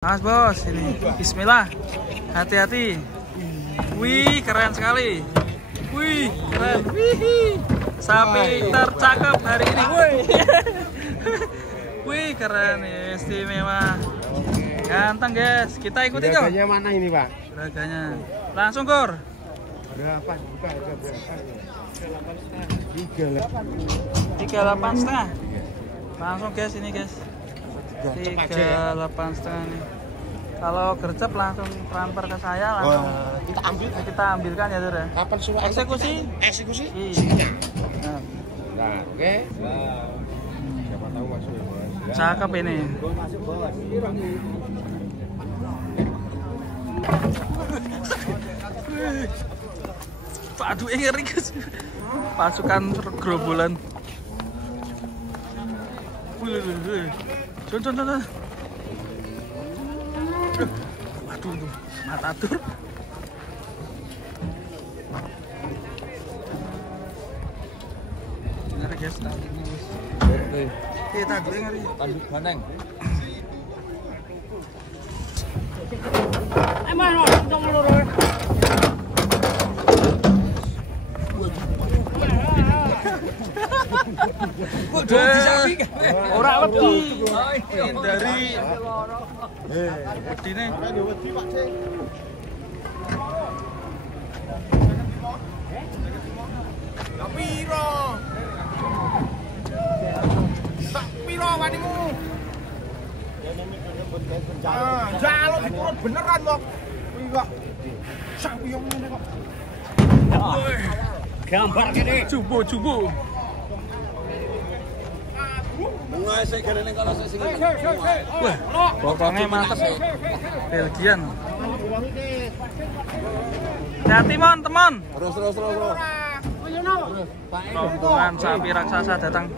Mas bos, ini Bismillah, hati-hati. Wih, keren sekali. Wih, keren. Wih, sapi tercakep hari ini. Wih, wih keren, istimewa. Ganteng guys, kita ikuti kok. Harganya mana ini Pak? Harganya langsung Kur. Berapa? Buka harga berapa? 38,5. Langsung guys ini guys. 38,5 nih. Kalau gercep langsung transfer ke saya langsung. Kita ambilkan ya Dur ya. Kapan surat eksekusi? Eksekusi? Iya. Nah, oke. Siapa tahu masuk ya Bos. Cakep ini. Masuk Bos. Aduh, ngeri guys. Pasukan gerombolan. Con. Aduh, mata tur. Ngeri guys, tanduknya guys. Tanduknya ngeri. Tanduk baneng. Mana dong loro. Ora wedi. Dari wedine. Piro? Tak piro wanimu? Jaluk diturut beneran kok. Kuwi kok. Sapi yang ngene kok. Gambar kene. Jubo. Mulai saya kene kalau saya sing. Wah, pokoknya mantep. Belgian. Hati mon, teman. Terus. Rombongan sapi raksasa datang.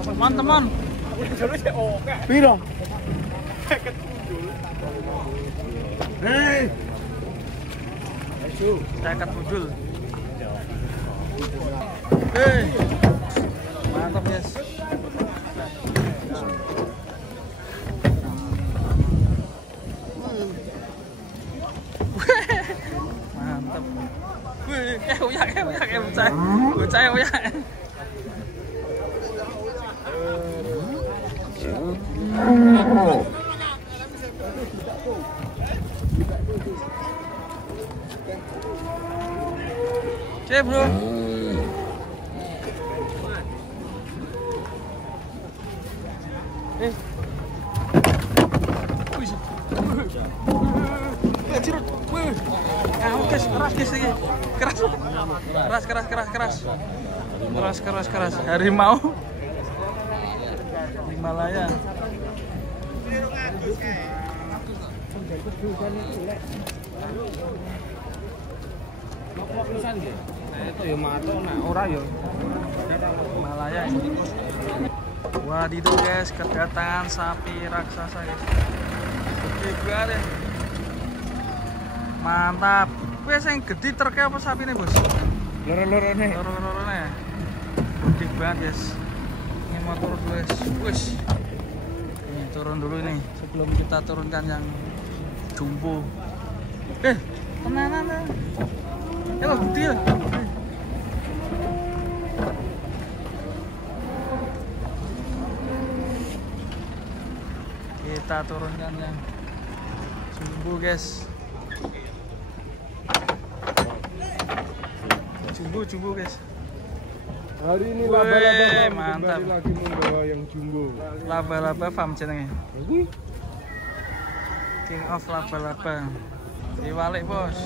Teman-teman. Piro? Hei. Dekat budul. Hei. Mantap guys. Mantap. Wih, kayak bocah. Cek bro. Keras. Harimau. Himalaya. Itu ya mato nak ora ya. Himalaya ini. Wadidaw guys, kedatangan sapi raksasa guys. Gede banget. Mantap. Wes yang gede truk apa sapi ini bos? Loro-lorone. Loro-lorone. Gede banget guys. Ini motor dulu guys. Wes. Ini turun dulu nih sebelum kita turunkan yang jumbo. Tenanan. Ya gede ya. Kita turunkan yang jumbo guys. Jumbo guys. Hari ini laba-laba farm mantap. kembali lagi membawa yang jumbo. Laba-laba farm jenenge. King of laba-laba. Diwalik bos.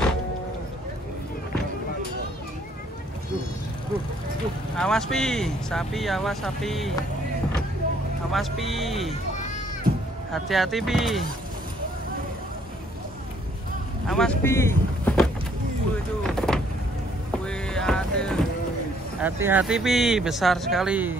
Awas pi, sapi awas sapi. Awas pi. Hati-hati pi. Awas pi. Waduh. Wih, ada. Hati-hati pi, besar sekali.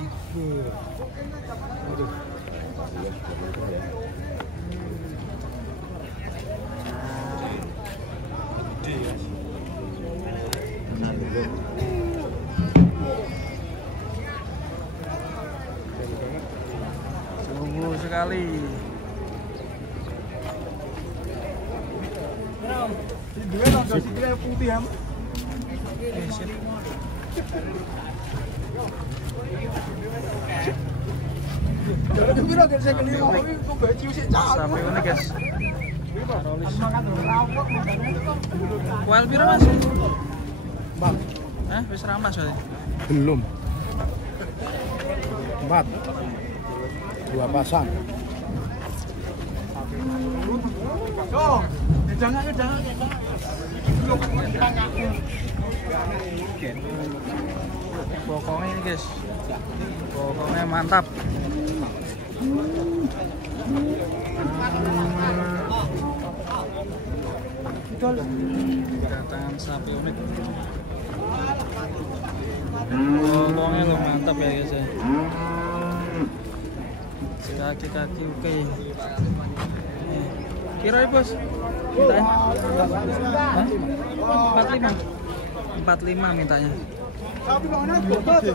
sekali. Putih ya. Sip. Sapi unik guys. Kual piro mas? Bang, Wis rampas soalnya. belum. 4. 2 pasang. Jangan. Bokongnya ini guys. Bokongnya mantap. Kedatangan sapi unik. Bokongnya lo mantap ya guys ya. Kaki-kaki oke. Kira ya bos? Mintanya? 45 mintanya. Mantap ya.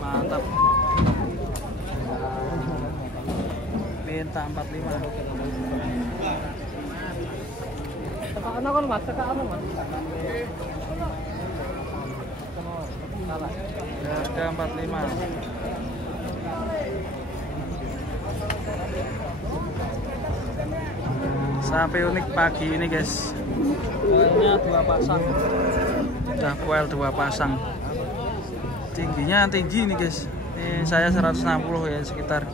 Mantap. Minta 45. Ano kan mas? Ano mas? Harga 45. Sapi unik pagi ini guys. Kuelnya 2 pasang. Udah kuel 2 pasang. Tingginya tinggi nih guys. Ini saya 160 ya, sekitar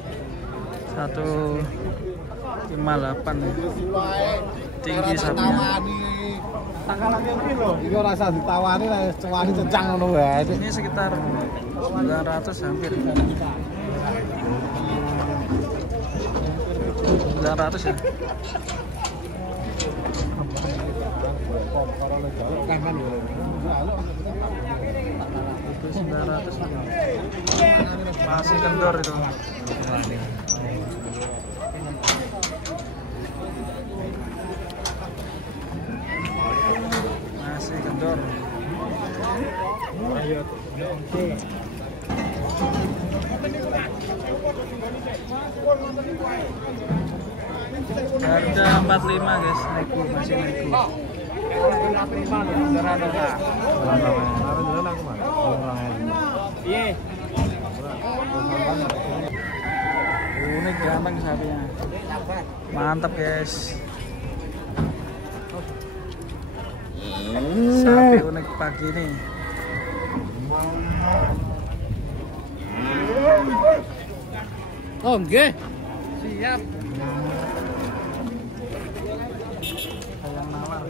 158 ya. Tinggi sapinya. Ini rasa ditawani lah, cewani cencang ngono wae. Ini sekitar 900 hampir. 900 ya. Itu 900. Masih kendor itu. Masih kendor. Harga 45 guys, nego, masih nego. Unik ganteng sapinya. Mantap guys. Sapi unik pagi ini. Oh, nggih. Siap. Ayam nawar.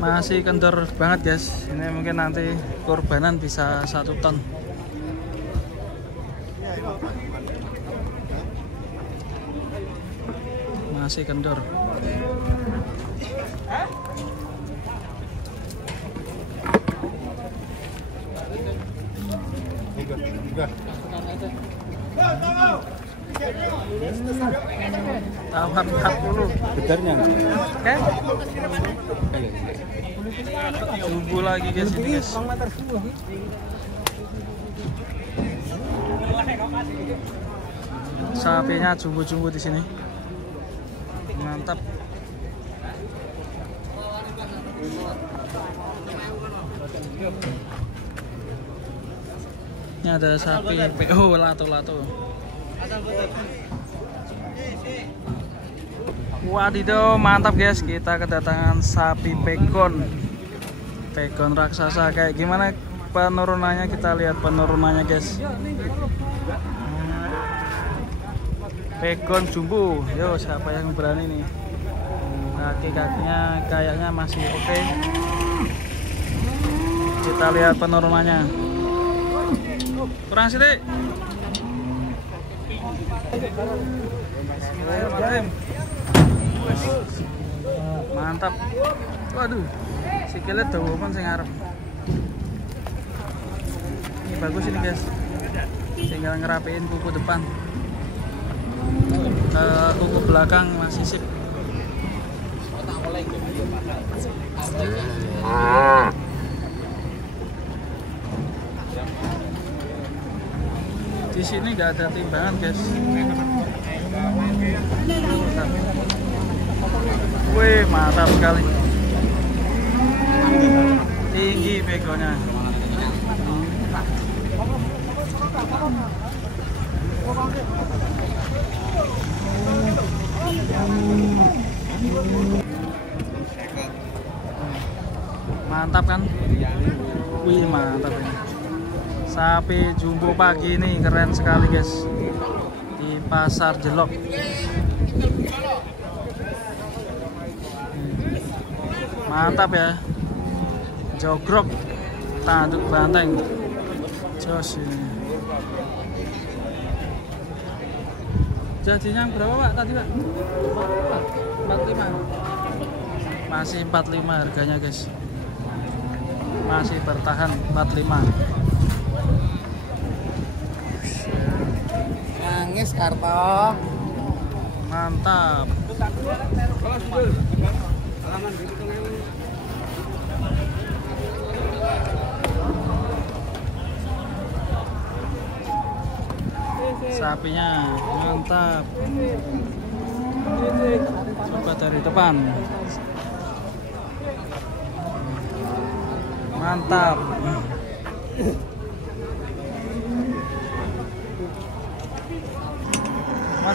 Masih kendor banget guys. Ini mungkin nanti kurbanan bisa 1 ton. Masih kendor. Tahu 40. Bedarnya. Oke. Jumbo lagi guys ini guys. Sapinya jumbo-jumbo di sini. Mantap. Ini ada sapi PO lato-lato. Wadidaw, mantap guys, kita kedatangan sapi pegon. Pegon raksasa. Kayak gimana penurunannya, kita lihat penurunannya guys. Pegon jumbo. Yo, siapa yang berani nih? Kaki-kakinya kayaknya masih oke. Kita lihat penurunannya. Kurang sih, Dek. Bismillahirrahmanirrahim. Wes. Mantap. Waduh. Sikile dawa pun sing arep. Ini bagus ini, guys. Tinggal ngerapiin kuku depan. Kuku belakang masih sip. Di sini nggak ada timbangan, guys. Wih, mantap sekali. Tinggi begonya. Mantap kan? Wih, mantap ini. Sapi jumbo pagi ini keren sekali, guys. Di Pasar Jelok. Mantap ya. Jogrok tanduk banteng. Jos ini. Jadinya berapa, Pak, tadi, Pak? 45. Masih 45 harganya, guys. Masih bertahan 45. Nangis Karto. Mantap. Sapinya mantap. Coba dari depan. Mantap.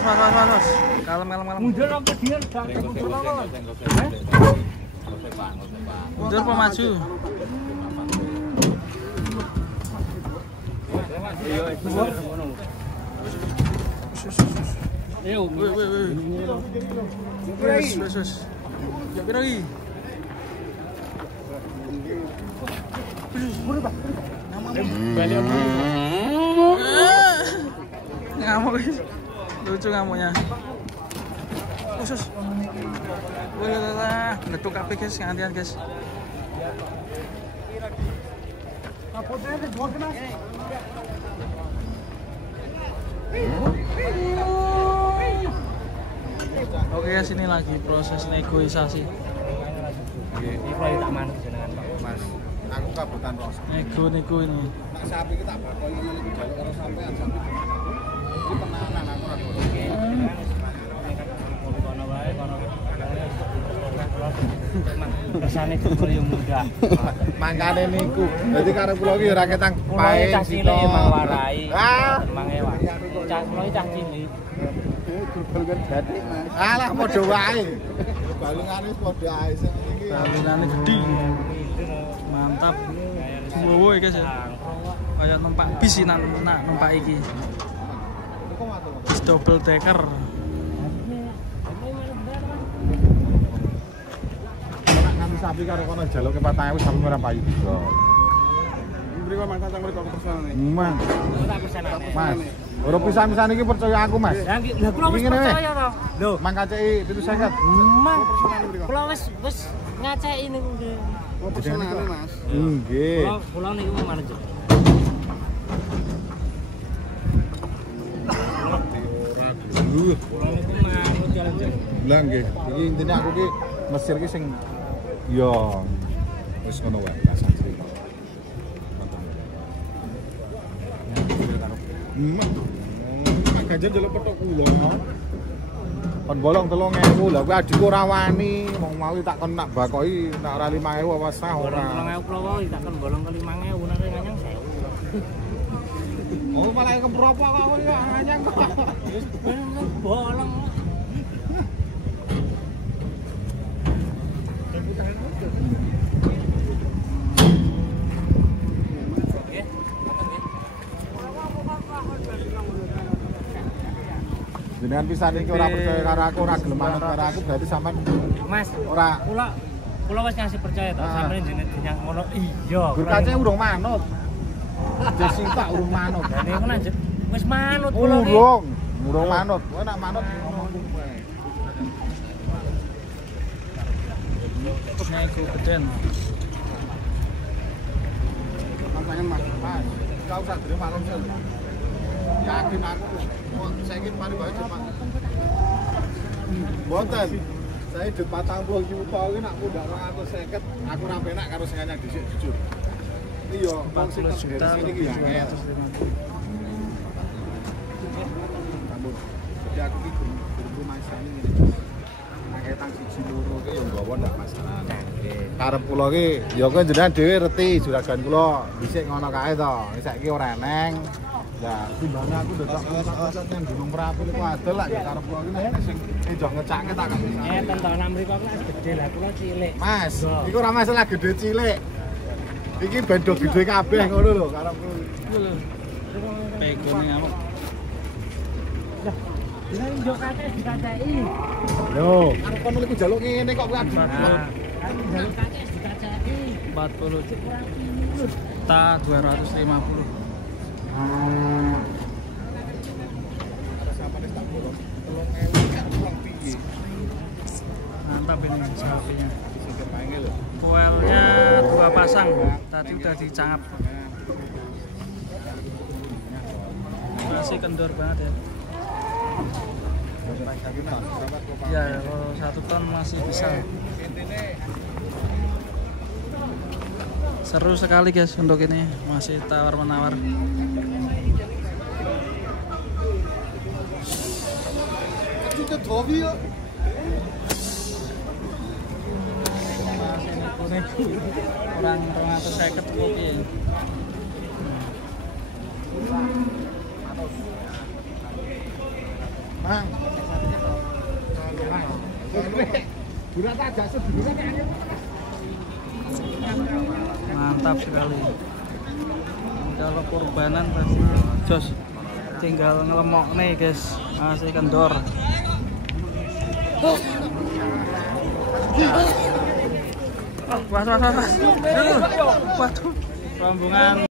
Mas. Kalem. Mundur apa dia? Mundur apa maju? Ayo, Wih. Wes. Piro iki? Ngamuk, guys. Lucu ngamuknya. Khusus. Wah, ngeduk kabeh, guys, gantian, guys. Oke, guys, ini lagi proses negosiasi. ini proyek tak manut jenengan, Pak. Mas, aku kabutan Ros. Nego ini. Nak sapi kita bakal ngene iki jaluk karo sampean sapi. Iki tenanan aku ora boleh. Kono wae, kono. Persane dulur yo muda. Mangkane niku. Dadi karo kula iki ora ketang Pae cah cilik yo mang warai. Ah, Mang ewan. Cah kula cah cilik. dulur gede, Mas. Alah padha wae. Balungane padha ae sing iki. Salinane gede. Mantap. Wow, guys ya. Kayak numpak bis sih nak numpak iki. Bis double decker. Ngambil sapi karo kono jaluk ke 4.000 sapi ora payu bisa. Mriko mangkat sang mriko kepesan iki. Mas. Tak pesanane. Mas. Ora pisan-pisan iki percaya aku, Mas. Lah kula wis percaya to. Lho, mangkaceki 750. Mang. Kula wis ngaceki niku nggih. Oh, pesanane, Mas. Nggih. Kula niku manut. Kula niku manut jalan-jalan. Lah nggih. Iki intine aku ki Mesir ki sing yo wis ngono wae, Mas Santri. Mak ganjar delok petok kula. Kon bolong 3.000 lah kuwi adikku ora wani, wong mau tak kon nak bakoki nak ora 5.000 apa sah ora. 3.000 kula wae tak kon bolong ke 5.000 nang nganyang 1.000. Oh malah kepropo kok ya nganyang kok. Wis bolong. Jenengan pisan iki ora percaya karo aku, ora gelem manut karo aku berarti sampean Mas, ora kula wis ngasih percaya to, sampeyan jenengan ngono iya. Gur kace urung manut. Jessica urung manut. Lah niku wis manut kula iki. Urung. Ngurung manut, kowe nak manut ngomong kowe. Nego geden. Makanya Mas, enggak usah terima langsung. Yakin aku, saiki mari bae Jepang. Mboten. Saya di 40 juta iki nak mundak 250, aku ra penak karo sing anyar dhisik jujur. Iya, wong sing 40 juta sini iki ya. Jadi aku iki guru masane ngene. Nek tang siji loro iki ya nggawa ndak masalah. Karep kula iki ya kowe jenengan dhewe reti juragan kula dhisik ngono kae to. Saiki ora eneng. Ya, timbangane aku ndak tak nang Gunung Merapi iku adol lak ya karep kula iki nek sing ejo ngecakke tak kasih. Tontonan mriko aku gede lah, kula cilik. Mas, iku ora masalah gede cilik. Iki bendo gede kabeh ngono lho karepku. Pegone ngamuk. Dina njok kate dikacai. Lho, arep kono iku njaluk ngene kok kowe adu. Njok kate dikacai. 40 juta 250. Mantap ini sapinya. Koelnya 2 pasang, tadi udah dicangap. Masih kendor banget ya. Ya, kalau 1 ton masih bisa. Seru sekali guys untuk ini, masih tawar-menawar. Itu tobi yo. Masih niku kurang 250 kopi. Bang. Burat aja sedulure nek Mantap sekali. Kalau kurbanan pasti jos. Tinggal ngelemok nih guys, masih kendor. Was. Waduh, rombongan